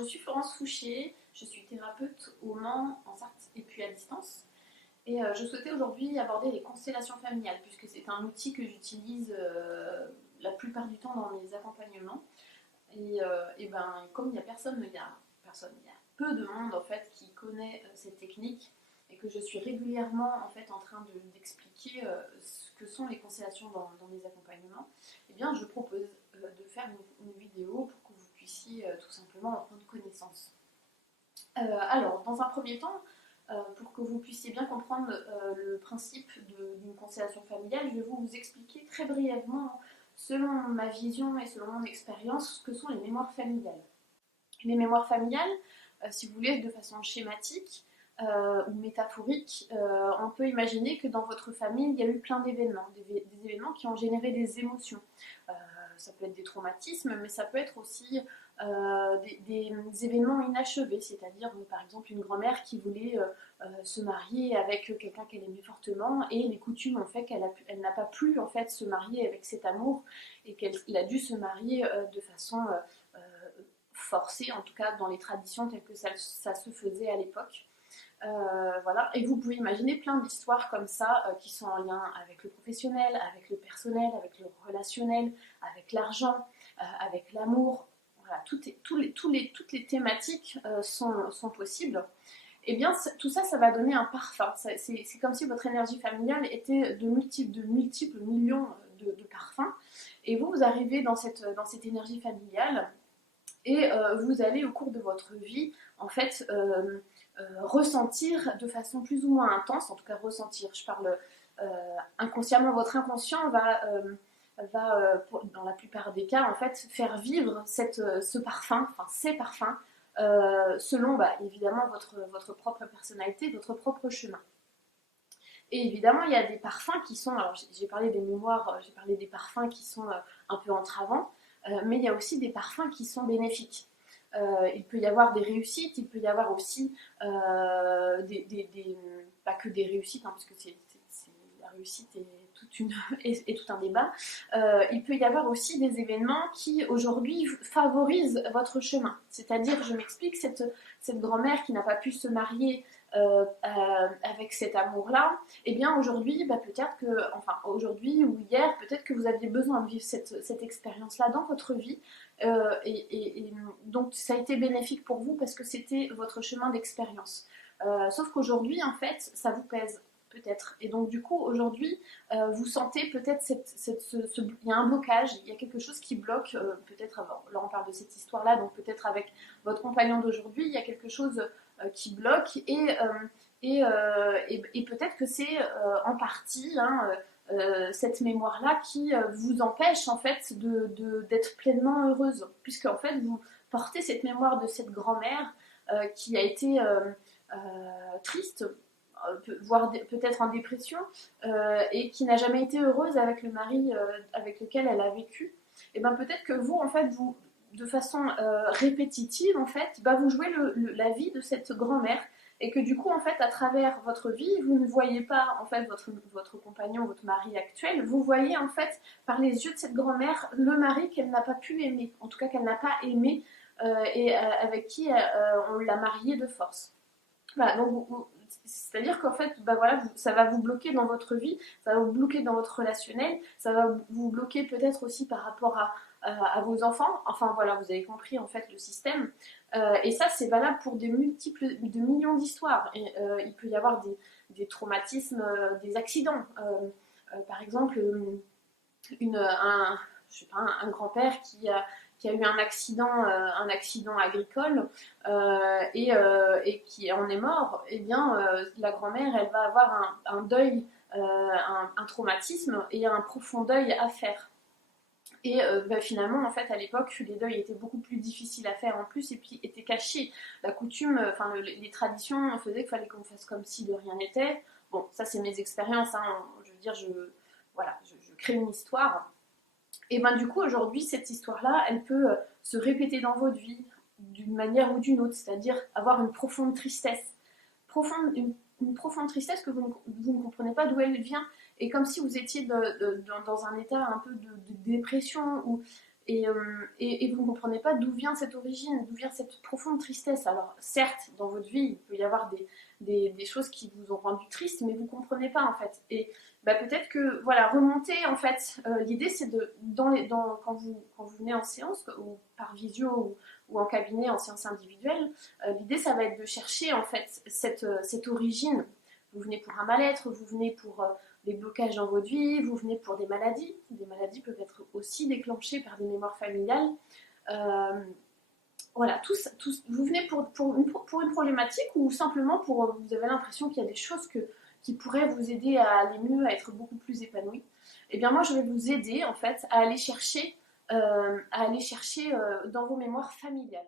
je suis Florence Fouchier, je suis thérapeute au Mans, en Sarthe et puis à distance. Et je souhaitais aujourd'hui aborder les constellations familiales, puisque c'est un outil que j'utilise la plupart du temps dans mes accompagnements. Et ben, comme il y a il y a peu de monde en fait qui connaît cette technique et que je suis régulièrement en fait en train d'expliquer ce que sont les constellations dans mes accompagnements, eh bien je propose de faire une vidéo pour que vous puissiez tout simplement en prendre connaissance. Alors, dans un premier temps, pour que vous puissiez bien comprendre le principe d'une constellation familiale, je vais vous expliquer très brièvement, selon ma vision et selon mon expérience, ce que sont les mémoires familiales. Les mémoires familiales, si vous voulez, de façon schématique ou métaphorique, on peut imaginer que dans votre famille, il y a eu plein d'événements, des événements qui ont généré des émotions. Ça peut être des traumatismes, mais ça peut être aussi des événements inachevés, c'est-à-dire par exemple une grand-mère qui voulait se marier avec quelqu'un qu'elle aimait fortement et les coutumes ont fait qu'elle n'a pas pu en fait se marier avec cet amour et qu'elle a dû se marier de façon forcée, en tout cas dans les traditions telles que ça se faisait à l'époque. Voilà. Et vous pouvez imaginer plein d'histoires comme ça qui sont en lien avec le professionnel, avec le personnel, avec le relationnel, avec l'argent, avec l'amour. Voilà. Toutes les thématiques sont possibles. Et bien tout ça, ça va donner un parfum. C'est comme si votre énergie familiale était de multiples millions de parfums. Et vous arrivez dans cette énergie familiale et vous allez au cours de votre vie en fait ressentir de façon plus ou moins intense, en tout cas ressentir, je parle inconsciemment, votre inconscient va dans la plupart des cas en fait faire vivre ce parfum, enfin ces parfums selon évidemment votre propre personnalité, votre propre chemin. Et évidemment, il y a des parfums qui sont, alors j'ai parlé des mémoires, j'ai parlé des parfums qui sont un peu entravants, mais il y a aussi des parfums qui sont bénéfiques. Il peut y avoir des réussites, il peut y avoir aussi pas que des réussites, hein, parce que la réussite est tout un débat. Il peut y avoir aussi des événements qui aujourd'hui favorisent votre chemin. C'est-à-dire, je m'explique, cette grand-mère qui n'a pas pu se marier avec cet amour-là, et bien aujourd'hui, peut-être que, enfin aujourd'hui ou hier, peut-être que vous aviez besoin de vivre cette expérience-là dans votre vie, et donc ça a été bénéfique pour vous parce que c'était votre chemin d'expérience. Sauf qu'aujourd'hui, en fait, ça vous pèse peut-être. Et donc du coup, aujourd'hui, vous sentez peut-être il y a un blocage, il y a quelque chose qui bloque, peut-être avant. Là, on parle de cette histoire-là, donc peut-être avec votre compagnon d'aujourd'hui, il y a quelque chose qui bloque et peut-être que c'est en partie cette mémoire-là qui vous empêche en fait d'être pleinement heureuse, puisque en fait vous portez cette mémoire de cette grand-mère qui a été triste, voire peut-être en dépression, et qui n'a jamais été heureuse avec le mari avec lequel elle a vécu. Et bien peut-être que vous, en fait, vous, de façon répétitive, en fait, vous jouez la vie de cette grand-mère, et que du coup, en fait, à travers votre vie, vous ne voyez pas, en fait, votre compagnon, votre mari actuel, vous voyez, en fait, par les yeux de cette grand-mère, le mari qu'elle n'a pas pu aimer, en tout cas qu'elle n'a pas aimé, et avec qui on l'a marié de force. Voilà, donc c'est-à-dire qu'en fait, voilà, ça va vous bloquer dans votre vie, ça va vous bloquer dans votre relationnel, ça va vous bloquer peut-être aussi par rapport à vos enfants. Enfin voilà, vous avez compris en fait le système. Et ça, c'est valable pour de millions d'histoires. Et, il peut y avoir des traumatismes, des accidents. Par exemple, je sais pas, un grand-père qui a eu un accident agricole et qui en est mort, eh bien la grand-mère, elle va avoir un deuil, un traumatisme et un profond deuil à faire. Et finalement, en fait, à l'époque, les deuils étaient beaucoup plus difficiles à faire en plus et puis étaient cachés. La coutume, les traditions faisaient qu'il fallait qu'on fasse comme si de rien n'était. Bon, ça c'est mes expériences, hein. Je veux dire, je crée une histoire. Et du coup, aujourd'hui, cette histoire-là, elle peut se répéter dans votre vie d'une manière ou d'une autre, c'est-à-dire avoir une profonde tristesse. Une profonde tristesse que vous ne comprenez pas d'où elle vient. Et comme si vous étiez dans un état un peu de dépression. et vous ne comprenez pas d'où vient cette origine, d'où vient cette profonde tristesse. Alors certes, dans votre vie, il peut y avoir des choses qui vous ont rendu triste, mais vous ne comprenez pas en fait. Et bah, peut-être que, voilà, remonter en fait, l'idée c'est de, quand vous venez en séance, ou par visio, ou en cabinet, en séance individuelle, l'idée ça va être de chercher en fait cette origine. Vous venez pour un mal-être, vous venez pour des blocages dans votre vie, vous venez pour des maladies. Des maladies peuvent être aussi déclenchées par des mémoires familiales. Euh, voilà, vous venez pour une problématique ou simplement pour vous avez l'impression qu'il y a des choses qui pourraient vous aider à aller mieux, à être beaucoup plus épanoui. Eh bien moi, je vais vous aider en fait à aller chercher dans vos mémoires familiales.